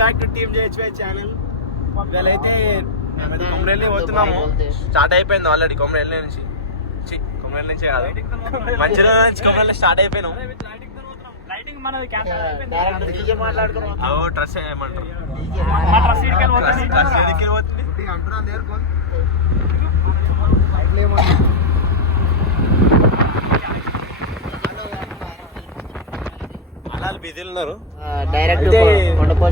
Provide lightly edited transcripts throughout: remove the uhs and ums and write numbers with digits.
Back to team JHY channel. ఇవాళైతే కొమరేలి పోతున్నాము. Start అయిపోయింది ఆల్రెడీ కొమరేలి నుంచి. కొమరేలి నుంచే కాదు, మంచిగా నుంచి కొమరేలి స్టార్ట్ అయిపోయినాం. డ్రెస్ ఏమంటారు అలా బిజీలు ఉన్నారు.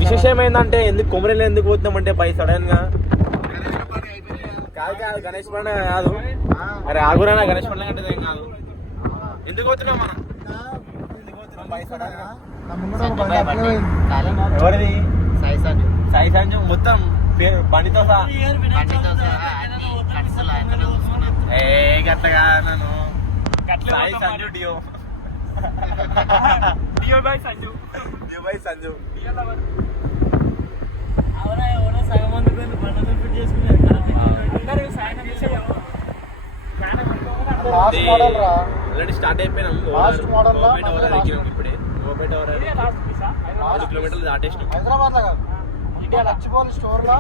విశేషం ఏంటంటే ఎందుకు కొమరేలి ఎందుకు పోతున్నాం అంటే బై సడన్ గా కాదు గణేష్ పండుగ కాదు. అరే ఆగురా గణేష్ పండుగ అంటే ఏం కాదు. ఎందుకు పోతున్నాం మనం? ఎవరిది? సాయి సంజు మొత్తం బండితో గట్లగా నన్ను సాయి సంజు డియో బై సంజు ఆల్రెడీ స్టార్ట్ అయిపోయినాం. ఇప్పుడే గోపేట 4 కిలోమీటర్లు దాటేసినాం. హైదరాబాద్ లచ్చిపోలి స్టోర్ లో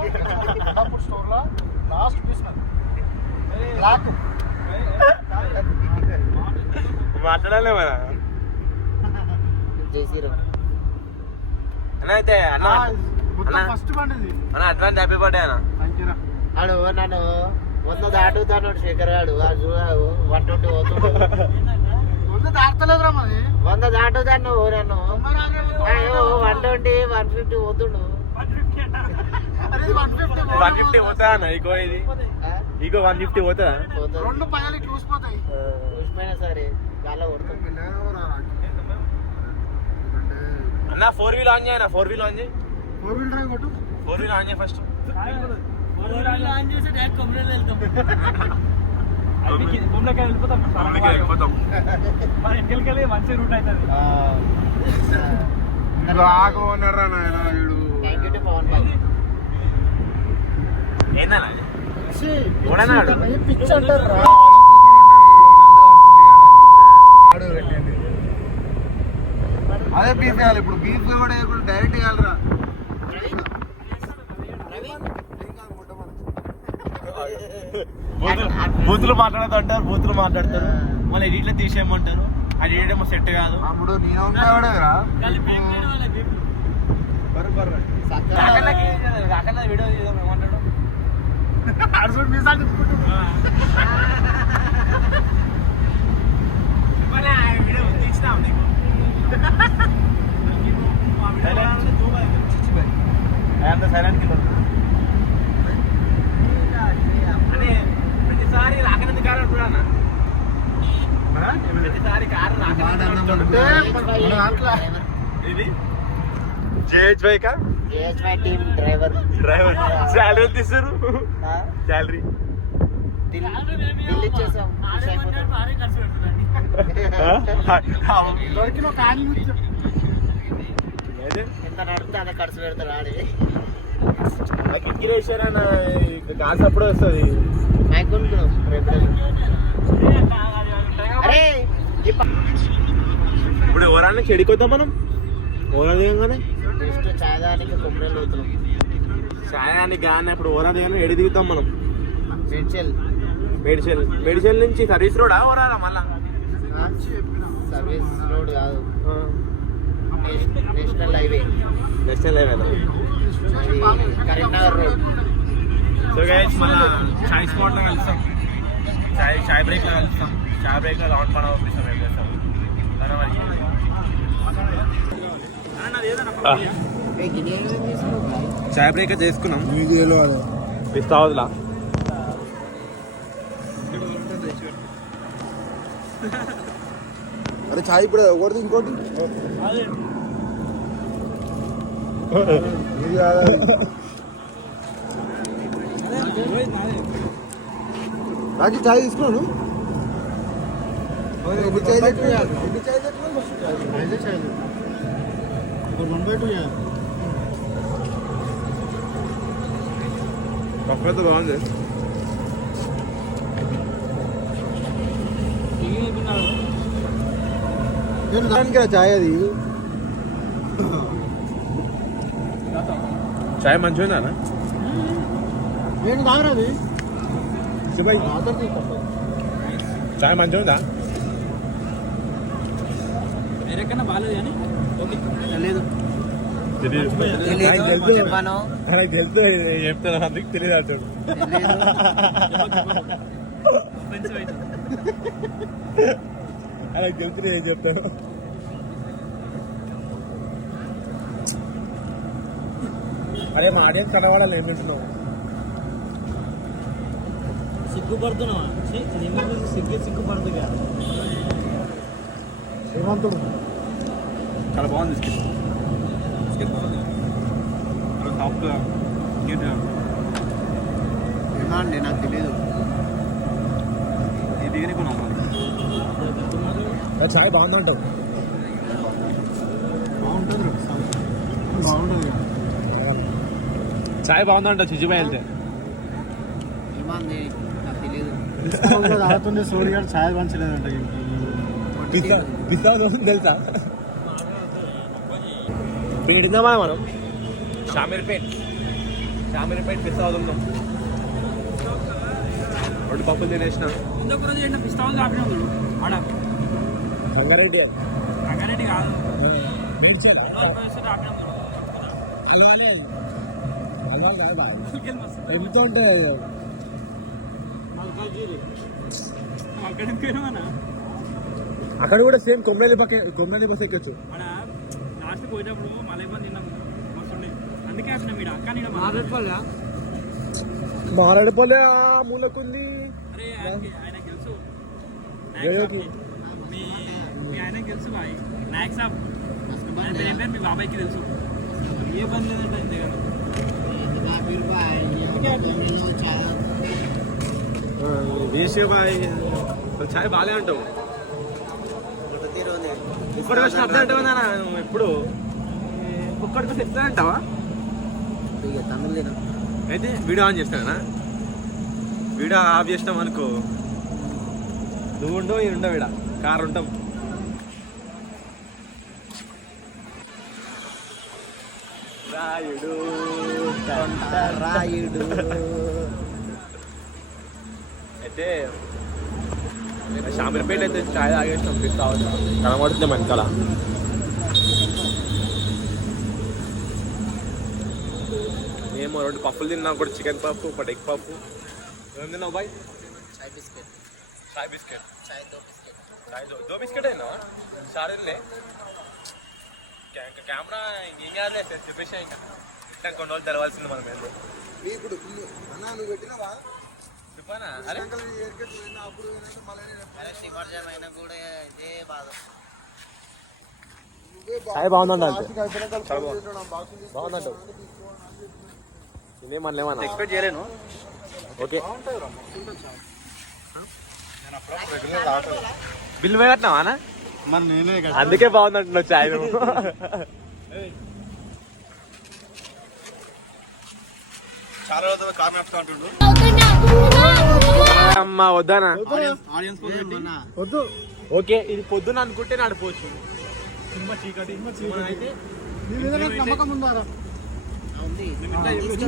లాస్ట్ పీస్ మాట్లాడాలి మన అన్న. అయితే అన్న ఫస్ట్ బండి అన్న అడ్వాన్స్ హ్యాపీ బర్త్డే అన్న. అడు నన్ను 100 దాటుతాను శేఖర్ గాడు. 120 పోతుండు. 100 దాటుతాను నన్ను 120 150 పోతుండు. 150 పోతా అన్న. ఇంకో 150 పోతా. రెండు పైలు చూసిపోతాయి. చూసిపోయినా సరే గాల్లో కొడుతుంది అన్న. 4 వీల్ ఆన్ చేయనా? 4 వీల్ ఆన్ చేయి. 4 వీల్ డ్రైవ్ కొట్టు. 4 వీల్ ఆన్ చేయి ఫస్ట్. వెళ్ళిపోతాం. మన ఇంటికి మంచి రూట్ అవుతుంది. ఏందన్నా పిచ్ అంటారు. అదే బీఫ్ వేయాలి. ఇప్పుడు బీఫ్ కూడా డైరెక్ట్ వేయాలిరా. బూతులు మాట్లాడతారు, బూతులు మాట్లాడతారు, మళ్ళీ ఎడిట్లో తీసేయమంటారు. అది ఏమో సెట్ కాదు. అప్పుడు నేను వీడియో ఏమంటాడు సైలెంట్ అని ప్రతిసారి రాకనంది కారు అంటున్నా. ప్రతిసారి కారు ఇది జేహెచ్వై టీమ్ డ్రైవర్ శాలరీ తీస్తారు. శాలరీ బిల్ ఇచ్చేసాం. ఎంత నడితే అంత ఖర్చు పెడతారు ఆడి. ఇంకిరేషన్ అన్న కాసు అప్పుడే వస్తుంది. ఇప్పుడు ఎవరన్నా చెడికొద్దాం మనం. ఓరా దిగంగానే చాయదానికి కొమ్మరేలు పోతున్నాం. చాయానికి కానీ ఇప్పుడు ఓరా దిగానే ఎడి దిగుతాం మనం. మేడ్చల్ నుంచి సర్వీస్ రోడా ఓరాలా? మళ్ళా సర్వీస్ రోడ్ కాదు, national highway. Karimnagar road. So guys మళ్ళా చాయ్ స్పాట్లో కలుస్తాం. చాయ్ బ్రేక్లో కలుస్తాం. చాయ్ బ్రేక్లో రౌండ్ పడ పంపిస్తాం. ఏం చేస్తాం చాయ్ బ్రేక్ చేసుకున్నాం. పిస్తా వదిలా అరే చాయ్ ఇప్పుడు ఒకటి ఇంకోటి రాజు చాయ్ తీసుకున్నాను. కప్పైతే బాగుంది. చాయ్ అది చాయ్ మంచిగా ఉందా నేను తాగరాది చాయ్ మంచిగా ఉందా వేరేకన్నా బాగాలేదు కానీ ఓకే లేదు చెప్పాను తెలుసు చెప్తాను అందుకు తెలియదు అంటాడు అలా తెలుసు ఏం చెప్తాను అరే మా ఆడియన్స్ కనవాడాలి ఏం వింటున్నావు సిగ్గుపడుతున్నావా సిగ్గుపడుతుంది శ్రీమంతుడు చాలా బాగుంది సాఫ్ట్గా నీట్గా ఏమో అండి నాకు తెలియదు ఈ దిగని కొన్నాం చాయ్ బాగుందంటావు బాగుంటుంది బాగుంటుంది చాయ్ బాగుందంటావు చిజిబాయ్ వెళ్తే ఏమో అండి నాకు తెలియదు తాగుతుంది సోడి గారు ఛాయ్ పంచలేదంట పిస్తా తెలుసా తిందామా మనం షామీర్పేట్ పిస్తా అవుతుందాం 2 పప్పులు తినేసినాం ఇంకొక రోజు ఏంటో పిస్తాలు ఆపినాం చూడు ఆడ రంగారెడ్డి రంగారెడ్డి కాదు ఎంత ఉంటుంది అక్కడ కూడా సేమ్ కొమ్మరేలి బస్ ఎక్కొచ్చు మన లాస్ట్ పోయేటప్పుడు మలైపల్లి తిన్నాం మస్తుండే అందుకే అసలు మీరు అక్క నేను మారేడుపల్లి మూలకుంది అరే ఆయన తెలుసు ఏడోకి. మీ ఆయనకి తెలుసు బాయ్ నాయక్ సాబ్ ఆయన పేరు మీ బాబాయ్కి తెలుసు ఏ పని లేదంటే అంతే కదా చాయ్ బాగాలే అంటావు ఒక్కడికి వచ్చిన అర్థం అంటావు నువ్వు ఎప్పుడు ఒక్కడికి వచ్చి ఎట్లా అంటావా తమిళ అయితే వీడియో ఆన్ చేస్తానా వీడియో ఆఫ్ చేసినాం అనుకో నువ్వు ఉండవు నేను ఉండవు వీడ కారు ఉంటాం రాయుడు రాయుడు అయితే షామీర్పేట అయితే చాయ్ తాగేసినాం పిస్తా కనబడుతుంది వెనకాల మేము 2 పప్పులు తిన్నాం ఒకటి చికెన్ పప్పు ఒకటి ఎగ్ పప్పు ఏం తిన్నావు బాయ్ చాయ్ బిస్కెట్ చాయ్ బిస్కెట్ చాయ్ తో బిస్కెట్ చాయ్ దో బిస్కెట్ అయినా సారీలే కెమెరా ఇంకేం కాదులే చెప్పేసా ఇంకా ఇట్లా కొన్ని రోజులు తెరవాల్సింది మనం ఏందో ఇప్పుడు నువ్వు పెట్టినవా చెప్పానా అరే అప్పుడు అరే శ్రీమర్జం అయినా కూడా ఇదే బాధ చాయ్ బాగుందంట బాగుందంట ఇదే మన ఏమన్నా ఎక్స్పెక్ట్ చేయలేను ఓకే బిల్లు మీద కట్టినావా మరి నేనే అందుకే బాగుందంటున్నావు చాయ్ చాలా రోజులు కార్ నడుపుతా ఉంటుండు అమ్మ వద్దానా ఆడియన్స్ వద్దు ఓకే ఇది పొద్దున అనుకుంటే నడిపోవచ్చు సినిమా చీకటి అయితే నమ్మకం ఉందా ఉంది ఇంటికి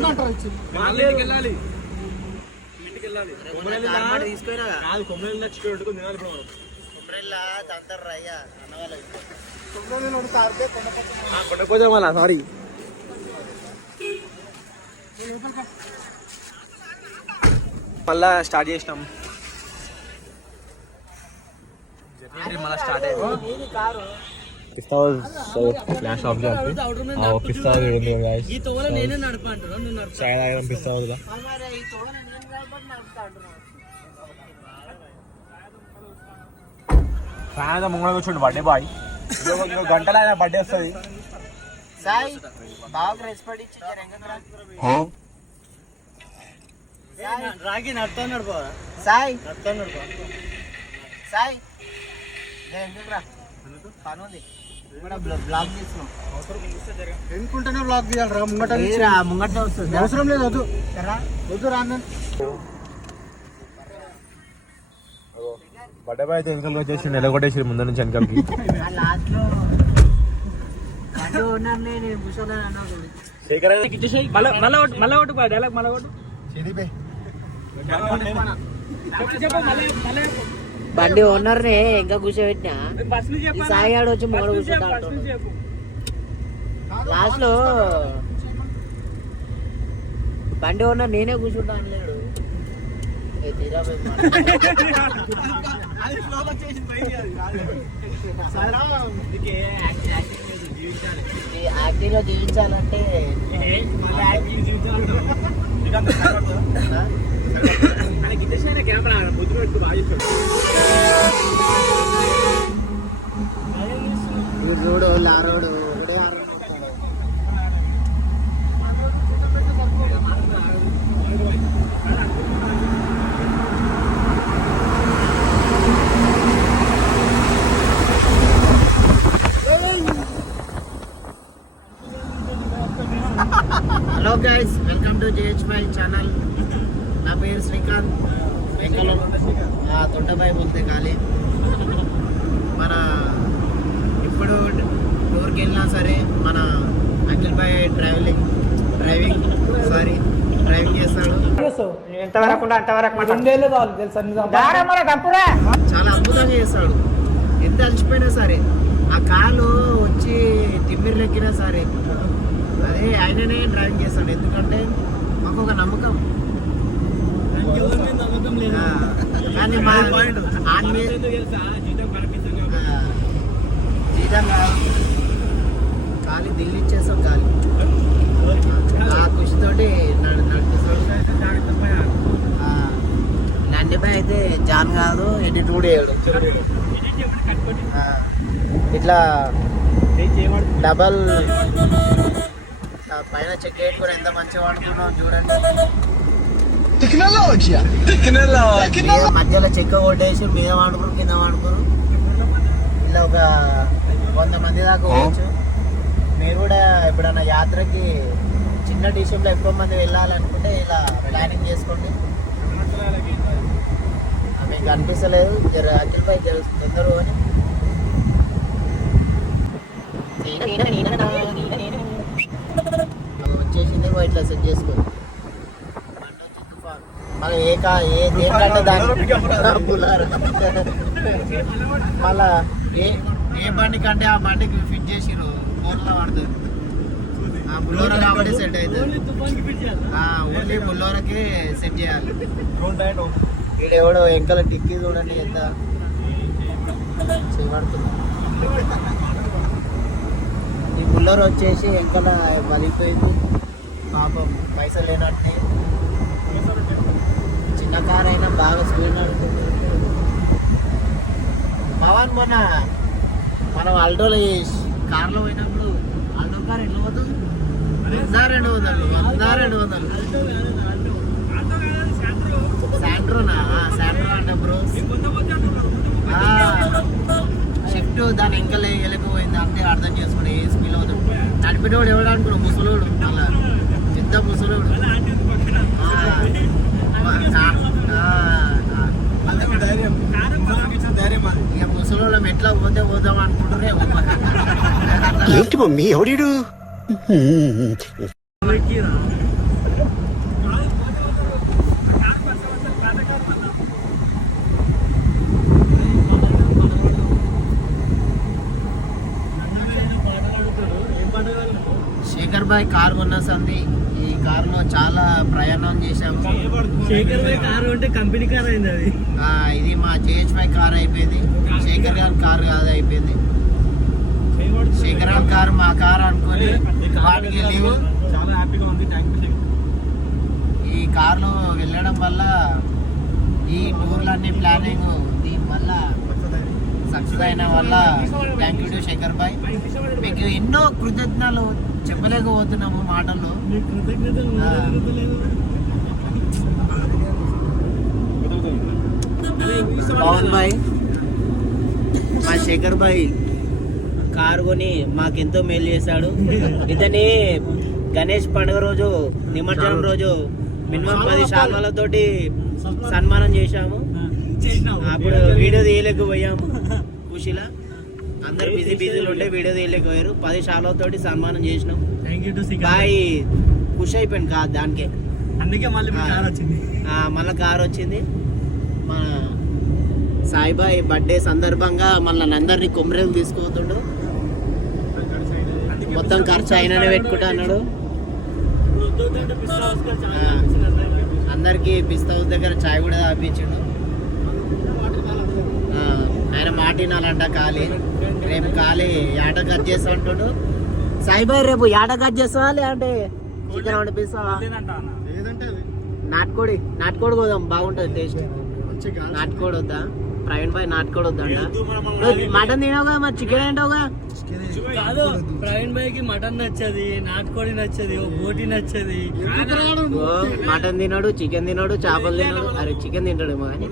వెళ్ళాలి ఇంటికి వెళ్ళాలి తీసుకురా కాదు కొమ్మరి నచ్చి తినాలి ఇప్పుడు మనం కుమ్రెల్లా తందర్ రయ్యా అన్నవాళ్ళు కొండపోతాం అలా సారీ మళ్ళా స్టార్ట్ చేసినాం మళ్ళీ స్టార్ట్ అయింది పిస్తా ఫ్లాష్ ఆఫ్ చేయాలి పిస్తా ఈ తోల నేనే నడపా అంటారు నువ్వు నడుపు చాయ్ తాగడం పిస్తా అవుతుందా ఈ తోడ నేను నడుపుతా అంటున్నాను ఫ్యాన్ ముంగడ కూర్చోండి బర్త్డే బాయ్ గంటలో ఆయన బర్త్డే వస్తుంది సాయి బాగా రెస్పెక్ట్ ఇచ్చి రాగి నడుతా నడుపా సాయి నడుతా నడుపా సాయి ఎందుకురా పని ఉంది బ్లాక్ చేస్తున్నాం ఎన్నుకుంటేనే బ్లాక్ చేయాలి రా ముంగట ముంగట వస్తుంది అవసరం లేదు వద్దు రా వద్దు రా బర్త్డే బాయ్ అయితే వెనకాల వచ్చేసి నిలగొట్టేసి ముందు నుంచి వెనకాలకి లాస్ట్ లో ఉన్నాను నేను ముసలి అన్నా శేఖర్ మళ్ళా ఒకటి డైలాగ్ మళ్ళా ఒకటి చెడిపే బండి ఓనర్ నే ఇంకా కూర్చోబెట్టినా బస్ నుంచి ఈ సాయిగాడు వచ్చి మూల కూర్చుంటా లాస్ట్ లో బండి ఓనర్ నేనే కూర్చుంటా అనలేడు ఏ తీరా పోయి ఈ యాక్టింగ్ లో జీవించాలంటే ఈ చూడు లారోడు ఒకటే hello guys welcome to JH5 channel నా పేరు శ్రీకాంత్ వెంకలో తొండపై పోతే ఖాళీ మన ఇప్పుడు టూర్కి వెళ్ళినా సరే మన అఖిల్ భాయ్ డ్రైవింగ్ చేస్తాడు చాలా అద్భుతంగా చేస్తాడు ఎంత అలసిపోయినా సరే ఆ కాలు వచ్చి తిమ్మిరి ఎక్కినా సరే అదే ఆయననే డ్రైవింగ్ చేస్తాడు ఎందుకంటే మాకు ఒక నమ్మకం కానీ మా జీతం ఖాళీ దిల్లు ఇచ్చేస్తాం ఖాళీ ఆ ఖుషితోటి నడిపిస్తాడు నందిపై అయితే జాన్ కాదు ఎడిట్యూడ్ చేయడు ఇట్లా డబల్ పైన చెక్ గేట్ కూడా ఎంత మంచిగా వాడుకున్నాం చూడండి మధ్యలో చెక్క కొట్టేసి మీద వాడుకురు కింద వాడుకురు ఇలా ఒక 100 మంది దాకా పోవచ్చు మీరు కూడా ఎప్పుడన్నా యాత్రకి చిన్న డిషన్లో ఎక్కువ మంది వెళ్ళాలనుకుంటే ఇలా ప్లానింగ్ చేసుకోండి మీకు అనిపిస్తలేదు జర అఖిల్ పై జర తొందరగా అని వచ్చేసింది ఇట్లా సెట్ చేసుకో మళ్ళీ ఏంటంటే దాని మళ్ళా ఏ బండి కంటే ఆ బండికి ఫిట్ చేసిరు బోర్లో పడుతుంది బుల్లోరా కాబట్టి సెట్ అవుతుంది ఓన్లీ బుల్లోరాకి సెట్ చేయాలి వీడు ఎవడో వెంకల టిక్కీ చూడండి ఎంత చేయబడుతుంది ఈ బుల్లోరా వచ్చేసి వెంకల పలిపోయింది పాపం పైసలు లేనట్టు చిన్న కార్ అయినా బాగా స్పీడ్ నడుతుంది పవన్ మొన్న మనం ఆల్టోలో కార్లో పోయినప్పుడు ఆల్టో కార్ ఎట్లా పోతుంది 200 శాంట్రోనా శాంట్రో అంటే బ్రో షిఫ్ట్ దాని ఇంకా వెళ్ళకపోయింది అంటే అర్థం చేసుకుని ఏ స్పీడ్ అవుతాడు నడిపేటోడు ఎవడు అనుకున్నాడు ముసలోడు అలా పెద్ద ముసలోడు ఇక ముసలోళ్ళం ఎట్లా పోదాం అనుకుంటున్నారే ఏంటి మమ్మీ ఎవడీడు శేఖర్ భాయ్ కార్ కొన్న సంది ఈ కార్లో చాలా ప్రయాణం చేశాము. శేఖర్ భాయ్ కారు అంటే కంపెనీ కార్ అయింది అది. ఇది మా JH5 కార్ అయిపోయింది. శేఖర్ గారి కార్ కాదు అయిపోయింది. శేఖర్ గారి కార్ మా కార్ అనుకొని వాటికి లీవ్. చాలా హ్యాపీగా ఉంది. ఈ కార్లో వెళ్ళడం వల్ల ఈ టూర్లన్నీ ప్లానింగ్ దీనివల్ల సక్సెస్ అయిన వల్ల థ్యాంక్ యూ టు శేఖర్ భాయ్. మీకు ఎన్నో కృతజ్ఞతలు చెప్పలేకపోతున్నాము మాటల్లో. పవన్ భాయ్ మా శేఖర్ భాయ్ కారు కొని మాకెంతో మేలు చేశాడు. ఇతని గణేష్ పండుగ రోజు నిమజ్జనం రోజు మినిమం 10 శాల్వాలతోటి సన్మానం చేశాము. అప్పుడు వీడియో తీయలేకపోయాము. ఖుషిలా అందరు బిజీలో ఉంటే వీడియో తీయలేకపోయారు. 10 శాల్వాలతోటి సన్మానం చేసినాం. థ్యాంక్ యూ టు బాయ్ ఖుషి అయిపోయింది కాదు దానికే. అందుకే మళ్ళీ మీ కార్ వచ్చింది. మళ్ళీ కార్ వచ్చింది. మన సాయిబాయ్ బర్త్డే సందర్భంగా మళ్ళీ అందరినీ కొమ్మరేలు తీసుకుపోతుండు. మొత్తం ఖర్చు అయిననే పెట్టుకుంటా అన్నాడు. అందరికి పిస్తా హౌస్ దగ్గర చాయ్ కూడా తాపించిండు. ఆయన మాట వినాలంట. ఖాళీ రేపు ఖాళీ యాట కట్ చేస్తా అంటుడు. సాయిబాయ్ రేపు యాట కట్ చేస్తావా లేదంటే చికెన్ వండిపిస్తావా? నాటుకోడి కోదాం, బాగుంటుంది టేస్ట్. నాటుకోడి వద్దా ప్రవీణ్ భాయ్? నాటుకోడి వద్దంట. మటన్ తినవుగా, మరి చికెన్ ఏంటవుగా? కాదు, ప్రవీణ్ భాయ్ కి మటన్ నచ్చది, నాటుకోడి నచ్చది, బోటి నచ్చది. మటన్ తిన్నాడు, చికెన్ తిన్నాడు, చేపలు తిన్నాడు. అరే చికెన్ తింటాడేమో కానీ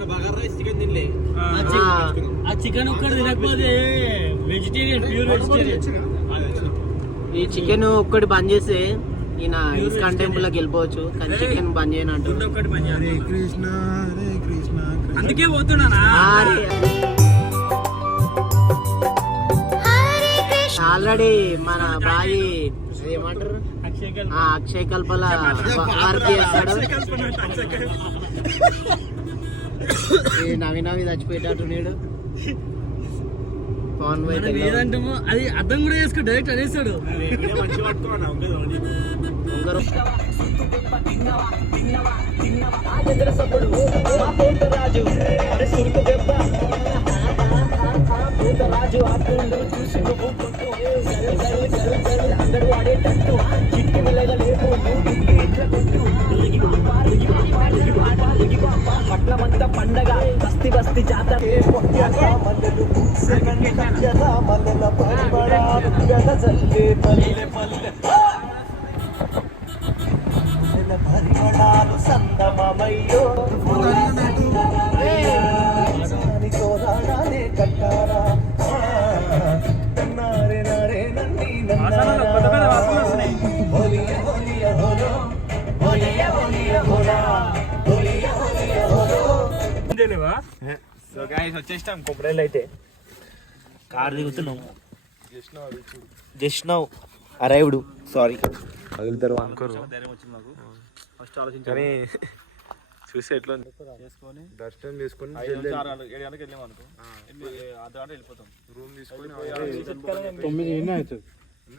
ఆ చికెన్ ఒక్కటి తినకపోతే వెజిటేరియన్, ప్యూర్ వెజిటేరియన్. ఈ చికెన్ ఒక్కటి బంద్ చేస్తే ఈయన ఇస్కాన్ టెంపుల్ లోకి వెళ్ళిపోవచ్చు. కానీ చికెన్ బంద్ చేయను అంటూ ఒక్కటి బంద్ చేయాలి. అందుకే పోతున్నానా? ఆల్రెడీ మన బాయి ఏమంటారు అక్షయ్ కల్పల వర్క్ చేస్తాడు. నవి చచ్చిపోయేటట్టు నేడు పవన్ భాయ్ ఏదంటామో అది అర్థం కూడా చేసుకో, డైరెక్ట్ అనేస్తాడు. పట్నమంతా పండగ, బస్తి బస్తి జాతర. పరిమళాలు సందమయ్యో తోరాడాలే కట్టారా నారే నారే నంది సో గైస్ వచ్చేసినాం కొబ్బరిలో. అయితే కార్ దిగుతున్నాం. Just now arrived. సారీ వదులుతారు అనుకోరు కానీ చూసి ఎట్లా దర్శనం చేసుకొని 7 గంటలకు వెళ్ళాం అనుకో, అర్ధగంట వెళ్ళిపోతాం. రూమ్ తీసుకొని 9 ఎన్ని అవుతుంది?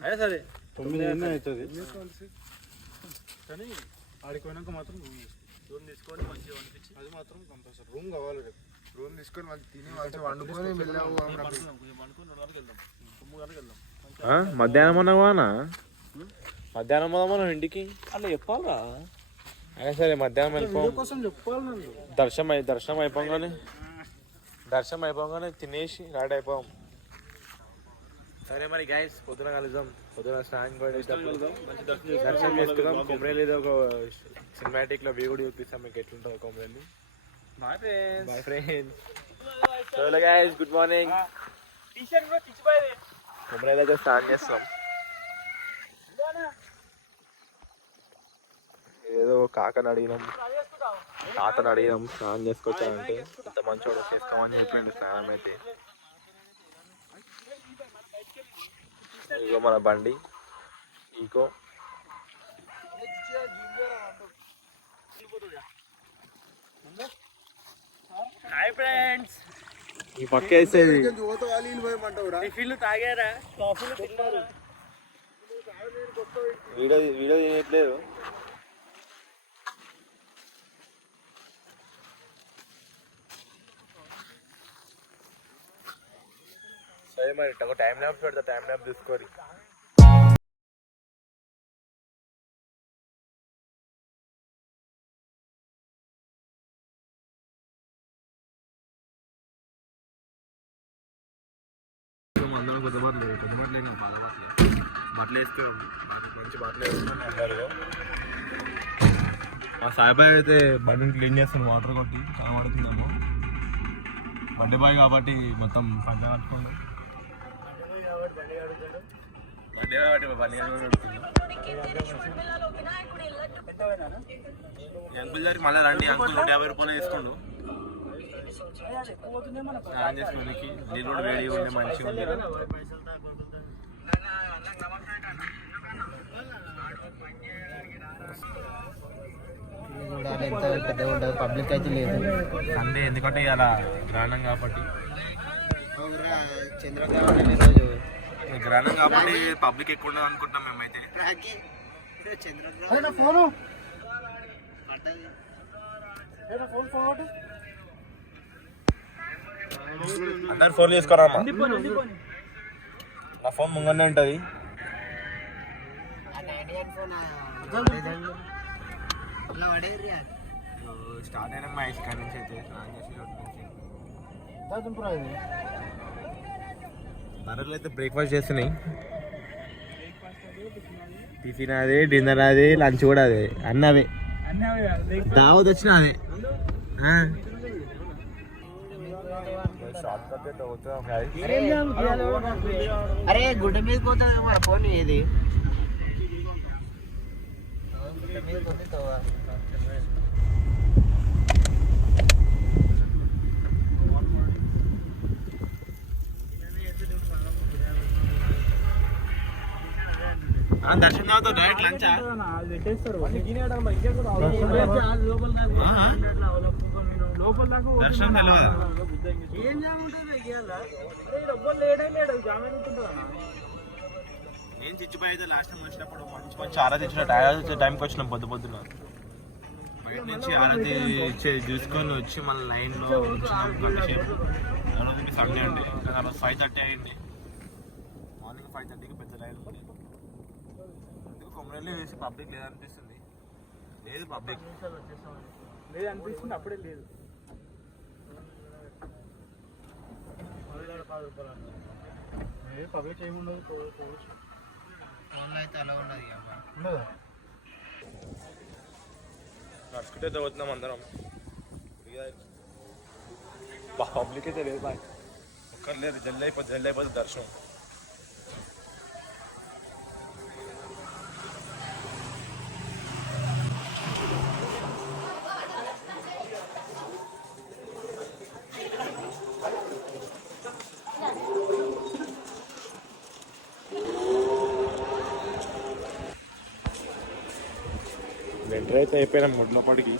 అదే సరే 9 ఎన్ని అవుతుంది? కానీ ఆడికి పోయినాక మాత్రం రూమ్ తీసుకొని మంచిగా వండిపించి, అది మాత్రం కంపల్సరీ రూమ్ కావాలి. రేపు రూమ్ తీసుకొని వాళ్ళు తిని మంచిగా వండుకొని వెళ్ళాము. మధ్యాహ్నం అన్నవానా? మధ్యాహ్నం మనం ఇంటికి అట్లా చెప్పాలరా? అయినా సరే మధ్యాహ్నం వెళ్ళిపోం. దర్శనం అయిపోగానే తినేసి రెడీ అయిపోయాం. సరే మరి గైస్, పొద్దున కలుద్దాం. పొద్దున స్నానం దర్శనం చేసుకుందాం. కొమరేలి ఒక సినిమాటిక్ లో వ్యూ కూడా చూపిస్తాం మీకు ఎట్లుంటుందో Komareli. Bye friends. So guys good morning. Komareli అయితే స్నానం చేస్తాం. ఏదో తాతను అడిగినాం స్నానం చేసుకొచ్చానంటే ఇంత మంచోడు చేసుకోమని చెప్పిండు స్నానం. అయితే ఇగో మన బండి ఈకో. Hi friends. ఈ పక్క వేసేది టిఫిన్లు తాగారా? కాఫీలు తిన్నారా? వీడియో తినట్లేదు. సరే మరి ఒక టైం ల్యాబ్స్ పెడతా, టైం ల్యాబ్ చూసుకోరి. అందరం కొత్త బట్టలు పాత బట్టలు వేసుకున్నాం. మంచి బట్టలు వేసుకొని అందరూ. మా సాయిబాయ్ అయితే బండిని క్లీన్ చేస్తాను వాటర్ కొట్టి కనబడుతున్నాము. బండి బాయ్ కాబట్టి మొత్తం పంట కట్టుకోండి. అంకుల్ గారికి మళ్ళీ రండి. అంకుల్ 150 రూపాయలు తీసుకోండు. స్నానం చేసుకోనికి నీళ్ళు కూడా వేడిగా ఉండే మంచిగా ఉంది. ఎంత పెద్దగా ఉంటుంది, పబ్లిక్ అయితే లేదు. సండే ఎందుకంటే ఇలా గ్రహణం కాబట్టి చంద్రగ్రహణం ఈరోజు. గ్రహణం కాబట్టి పబ్లిక్ ఎక్కువ ఉండదు అనుకుంటున్నాం మేమైతే. చంద్రగ్రహణం అందరు ఫోన్ చేసుకోరా, నా ఫోన్ ముంగనే ఉంటుంది. స్టార్ట్ అయినా మా ఇష్ట నుంచి అయితే బర్రెలు అయితే బ్రేక్ఫాస్ట్ చేస్తున్నాయి. టిఫిన్ అదే, డిన్నర్ అదే, లంచ్ కూడా అదే, అన్నీ అవే. దావత్ వచ్చిన అదే. అరే గుడ్డ మీద పోతుంది మన ఫోన్. ఏది దర్శనం అవుతావు డైరెక్ట్ లంచా? దర్శనం నేను చిచ్చిపోయి అయితే లాస్ట్ టైం వచ్చినప్పుడు మంచి మంచి ఆరాధి ఇచ్చిన టైంకి వచ్చినాం పొద్దున బయట నుంచి ఆరాధి చూసుకొని వచ్చి మళ్ళీ లైన్లో వచ్చినాం. గంట సండే అండి, ఆ రోజు 5:30 అయింది. మార్నింగ్ 5:30కి పెద్ద లైన్ ఉంది. కొమ్మరెల్లి వేసి పబ్లిక్ లేదనిపిస్తుంది. లేదు పబ్లిక్ లేదు అనిపిస్తుంది, అప్పుడే లేదు. పబ్లిక్ ఏముండదు, ఫోన్లో అయితే అలా ఉన్నది. నడుచుకుంటే చదువుతున్నాం అందరం. పబ్లిక్ అయితే లేదు బాయ్, ఒక్కరు లేదు. జల్ది అయిపోతుంది దర్శనం. ఎంటర్ అయితే అయిపోయినాం మొదలపాటికి.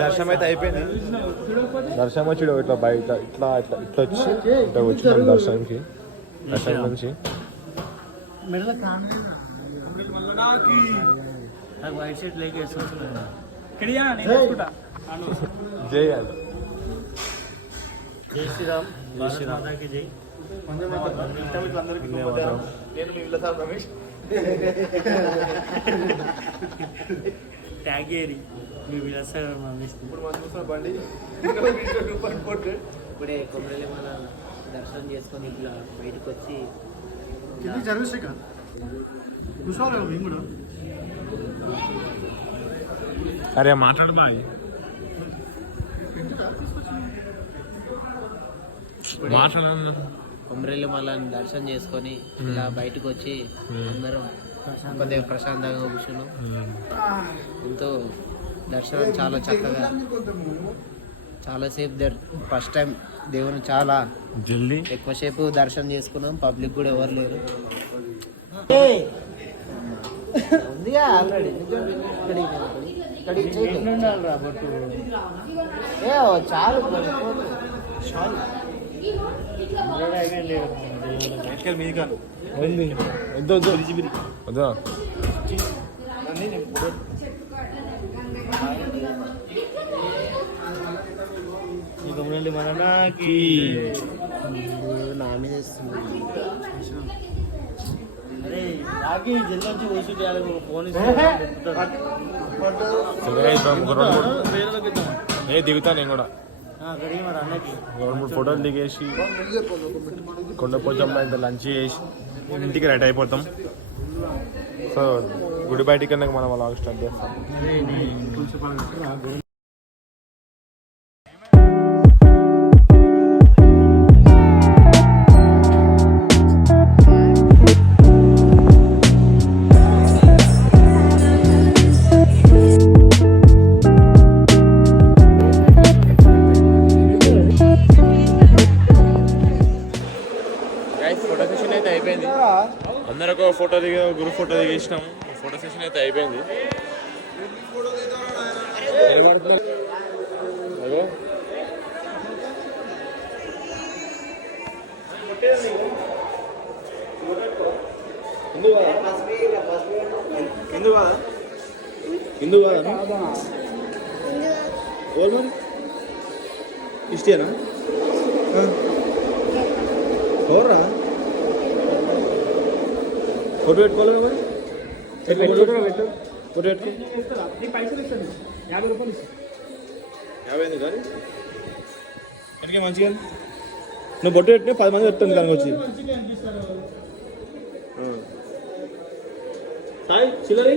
దర్శనం అయితే అయిపోయింది. దర్శనం వచ్చి ఇట్లా బయట ఇట్లా వచ్చి ఇట్లా వచ్చినాం దర్శనంకి. దర్శనం నుంచి వైట్ షర్ట్ లేక జై జై శ్రీరామ్, జై శ్రీరామ్, జై. ట్యాగేరి మీ ఇప్పుడే కొమ్మరెల్లి మన దర్శనం చేసుకొని ఇట్లా బయటకు వచ్చి అరే మాట్లాడు బాయ్. కొమ్మరెల్లి మళ్ళీ దర్శనం చేసుకొని ఇలా బయటకు వచ్చి అందరం కొద్దిగా ప్రశాంతంగా కూర్చున్నాం. ఎంతో దర్శనం చాలా చక్కగా, చాలాసేపు ఫస్ట్ టైం దేవుని చాలా జల్దీ ఎక్కువసేపు దర్శనం చేసుకున్నాం. పబ్లిక్ కూడా ఎవరు లేరు. ఉందిగా ఆల్రెడీ చాలు వద్దా కొమ్మరెల్లి మనకి నా మీద ఇస్తుంది. అరే ఆగి జిల్లా నుంచి వచ్చి ఫోన్ దిగుతా నేను కూడా. రెండు మూడు ఫోటోలు దిగేసి కొండపోచంలో ఇంత లంచ్ చేసి ఇంటికి రెడీ అయిపోతాం. సో గుడి బయటికి వెళ్ళాక మనం అలా స్టార్ట్ చేస్తాం. ఫోటో సెషన్ అయితే అయిపోయింది. అందరూ ఒక ఫోటో గ్రూప్ ఫోటో దిగేసినాం. ఫోటో సెషన్ అయితే అయిపోయింది. అగో హిందూ కాదా ఎవరు మరి ఇష్టేనా ఎవరా ఫోటో పెట్టుకోవాలి మరి ఫోటో పెట్టుకో 50 కానీ ఎందుకే మంచిగా నువ్వు బొట్టు పెట్టిన 10 మంది పెడుతుంది కనుక వచ్చి సాయి చిల్లరి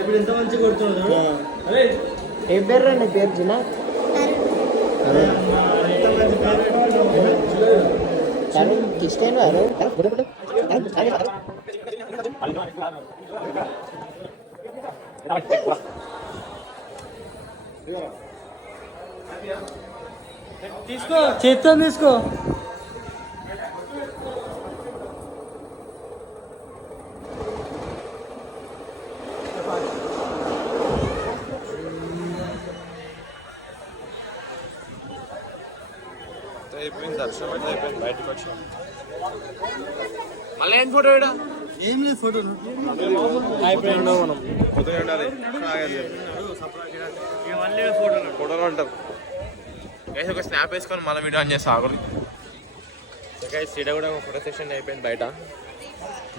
ఇప్పుడు ఎంత మంచిగా కొడుతున్నావు. ఏం పేరు రండి పేరు చిన్న కిష్టేను తీసుకో చేత్తో తీసుకో. అయిపోయింది. దర్శనం అయితే అయిపోయింది. బయటకు వచ్చాం. మళ్ళీ ఏం ఫోటో వేయడం ఏం లేదు ఫోటో అయిపోయింది. మనం కొత్తగా ఉండాలి. ఫోటోలో ఉంటాం. ఒక స్నాప్ వేసుకొని మళ్ళీ వీడియో ఆన్ చేస్తా. ఆగురు సీడ కూడా ఫోటో సెషన్ అయిపోయింది. బయట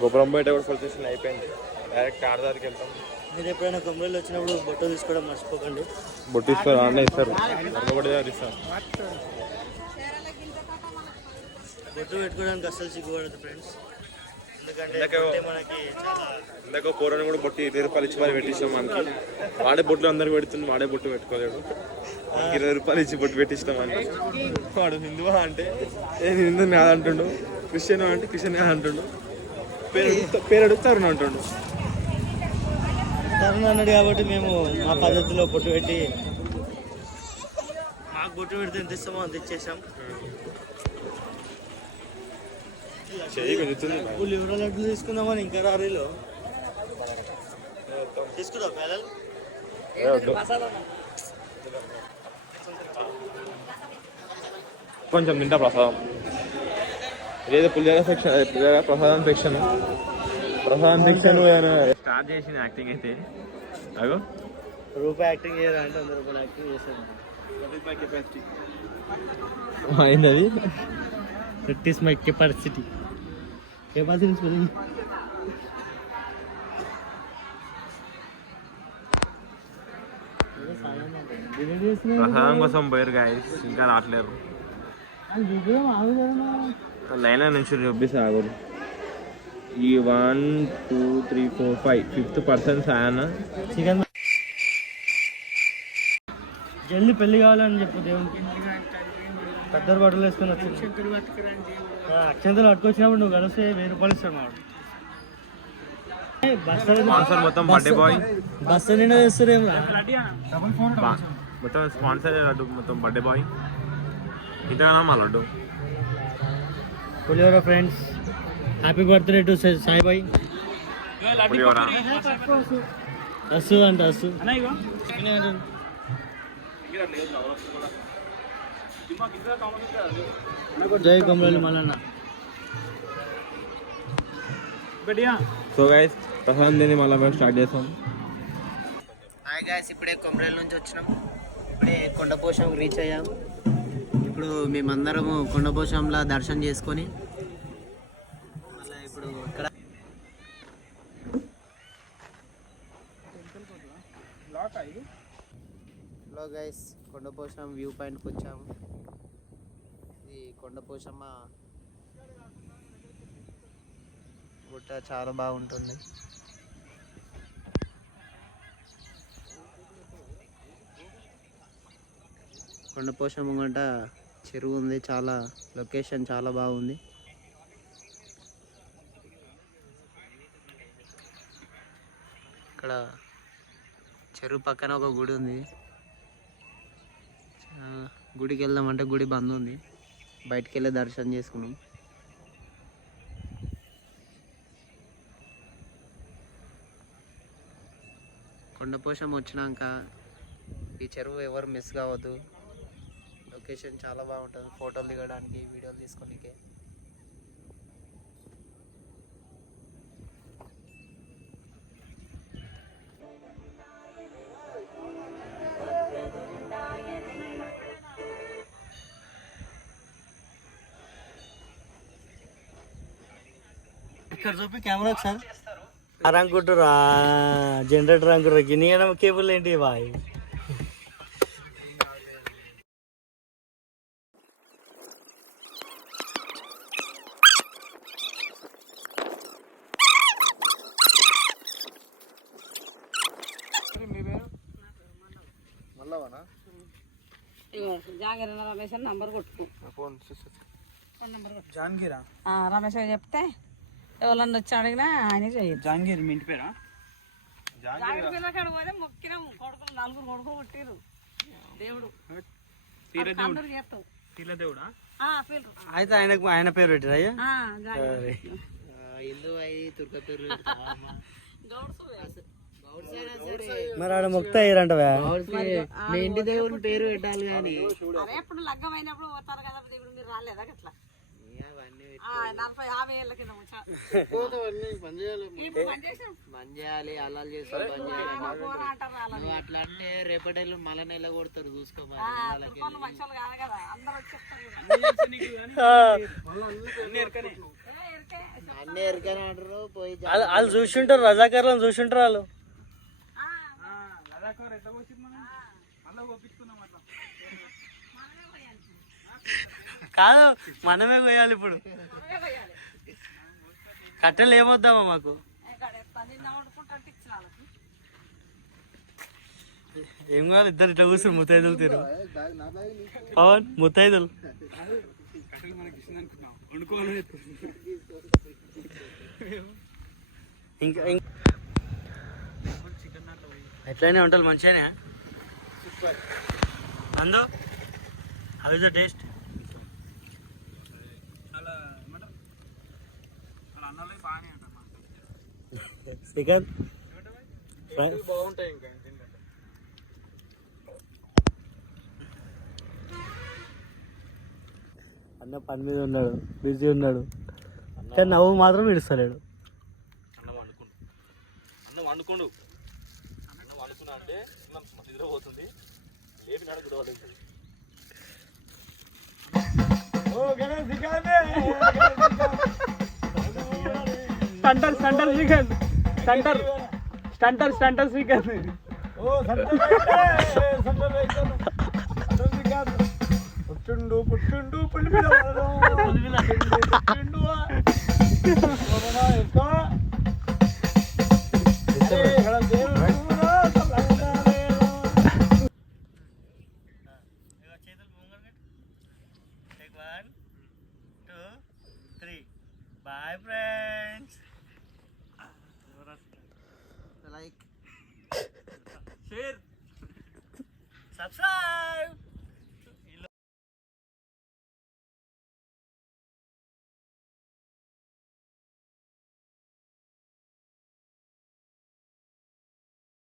గోపురం బయట కూడా ఫోటో సెషన్ అయిపోయింది. డైరెక్ట్ ఆడదారికి వెళ్తాం. మీరు ఎప్పుడైనా కొమ్మరేలు వచ్చినప్పుడు బొట్టు తీసుకోవడం మర్చిపోకండి. బొట్టు ఇస్తారు, ఆన్లైన్ ఇస్తారు, ఒకటి దగ్గర ఇస్తారు. బొట్టు పెట్టుకోవడానికి అస్సలు సిగ్గుపడదు ఫ్రెండ్స్. ఎందుకంటే మనకి చాలా ఇందాక కూరని కూడా బొట్టు 20 రూపాయలు ఇచ్చి మరి పెట్టిస్తాం. మనకి వాడే బొట్లు అందరికి పెడుతుంది, వాడే బొట్టు పెట్టుకోలేడు. 20 రూపాయలు ఇచ్చి బొట్టు పెట్టిస్తాం మనకి. వాడు హిందువా అంటే నేను హిందూ కాదు అంటుండు, క్రిస్టియన్ అంటే క్రిస్టియన్ కాదు అంటుండు, పేరు అడిగితే తరుణ్ అంటుండు. తరుణ్ అన్నాడు కాబట్టి మేము మా పద్ధతిలో బొట్టు పెట్టి మాకు బొట్టు పెడితే ఎంత ఇస్తామో అంత ఇచ్చేసాం. లివర లడ్లు తీసుకుందామని ఇంకా రారీలో తీసుకుందాం పిల్లలు. కొంచెం తింటా ప్రసాదం. ఇదేదో పులిహోర సెక్షన్, ప్రసాదం సెక్షన్. ప్రసాదం సెక్షన్ స్టార్ట్ చేసిన యాక్టింగ్ అయితే అగో రూపాయి యాక్టింగ్ చేయరా అంటే 100 రూపాయలు యాక్టింగ్ చేశాను. అయింది అది. That is my capacity. ప్రసాదం కోసం పోయారు గాయస్, ఇంకా రావట్లేరు. లైన్ నుంచి చూపిస్తా ఆగురు. ఈ 1 2 3 4 5 5th పర్సన్ సాయన చికెన్ జల్దీ పెళ్లి కావాలని చెప్పు దేవునికి. పెద్ద బట్టలు వేసుకొని వచ్చి అక్షంతలు పట్టుకొచ్చినప్పుడు నువ్వు కలిస్తే 1000 రూపాయలు ఇస్తాడు మాడు. స్పాన్సర్ మొత్తం బర్త్డే బాయ్. బస్సు నిండా చేస్తారేం మొత్తం స్పాన్సర్ లడ్డు, మొత్తం బర్త్డే బాయ్. ఇంతగానో మా లడ్డు. Pulihora friends, happy birthday to Sai boy. పులిహోర రస్సు అంట రస్సు. జై కొమరలి మల్లన్న. సో గైస్ ప్రసాదం తిని మళ్ళీ మేము స్టార్ట్ చేస్తాం. హాయ్ గైస్, ఇప్పుడే కొమరేల నుంచి వచ్చినాం. ఇప్పుడే కొండపోశం రీచ్ అయ్యాం. ఇప్పుడు మేమందరము కొండపోశంలో దర్శనం చేసుకొని మళ్ళీ ఇప్పుడు ఇక్కడ హలో గైస్, కొండపోచమ్మ వ్యూ పాయింట్కి వచ్చాము. ఇది కొండపోచమ్మ గుట్ట చాలా బాగుంటుంది. కొండపోచమ్మ గుట్ట చెరువు ఉంది, చాలా లొకేషన్ చాలా బాగుంది. ఇక్కడ చెరువు పక్కన ఒక గుడి ఉంది. గుడికి వెళ్దామంటే గుడి బంద్ ఉంది. బయటికి వెళ్ళి దర్శనం చేసుకున్నాం. కొండపోచమ్మ వచ్చినాక ఈ చెరువు ఎవరు మిస్ కావద్దు. లొకేషన్ చాలా బాగుంటుంది, ఫోటోలు దిగడానికి, వీడియోలు తీసుకోనికి. ఇక్కడ చూపి కెమెరా ఒకసారి. అనుకుంటురా జనరేటర్ అనుకుంటారా, గిన్నె కేబుల్ ఏంటి బాయ్. జాంగీర్ రమేష్ అని నంబర్ కొట్టుకు. జాన్గిరా రమేష్ చెప్తే ఎవరన్నా వచ్చి అడిగినా ఆయన చేయదు. జాంగీర్ మీ ఇంటి పేరా? జాంగీర్ పిల్లకాడు పోతే మొక్కినాం. కొడుకులు 4 కొడుకులు కొట్టిరు. దేవుడు అందరూ చేస్తావు. అయితే ఆయన పేరు పెట్టిరా అయ్యా. ఇల్లు అయి తుర్క పేరు మరి ఆడ మొక్తా అయ్యారంటవా? మీ ఇంటి దేవుని పేరు పెట్టాలి కానీ అరే ఎప్పుడు లగ్గం అయినప్పుడు పోతారు కదా, ఇప్పుడు మీరు రాలేదా అట్లా? 40-50 ఏళ్ళ కింద బంద్ చేయాలి, అల్లాలు చేస్తాం, బంద్ చేయాలి. నువ్వు అట్లా అంటే రేపటి మళ్ళా నెల కొడతారు, చూసుకోవాలి. మనుషులు కాదు కదా, అందరూ వచ్చేస్తారు. అన్నీ ఎరికనే అంటారు. పోయి వాళ్ళు చూసింటారు, రజాకర్లను చూసింటారు వాళ్ళు. కాదు, మనమే పోయాలి ఇప్పుడు. కట్టెలు ఏమొద్దామా మాకు? ఏం కావాలి, ఇద్దరు ఇట్లా కూర్చుని ముత్తైదులు తిరు. పవన్ ముత్తైదులు ఇంకా ఎట్లయినా ఉంటారు, మంచిగానే. నందు, how is the taste? Srikanth బాగుంటాయి. ఇంకా అన్న పని మీద ఉన్నాడు, బిజీ ఉన్నాడు, కానీ నవ్వు మాత్రం విడుస్తలేడు. అన్నం వండుకోండు అంటే నిద్ర పోతుంది, లేపి నడుకోవాలి. Stunter Srikanth, stunter Srikanth. పుట్టిండు పుల్లి మీద లైక్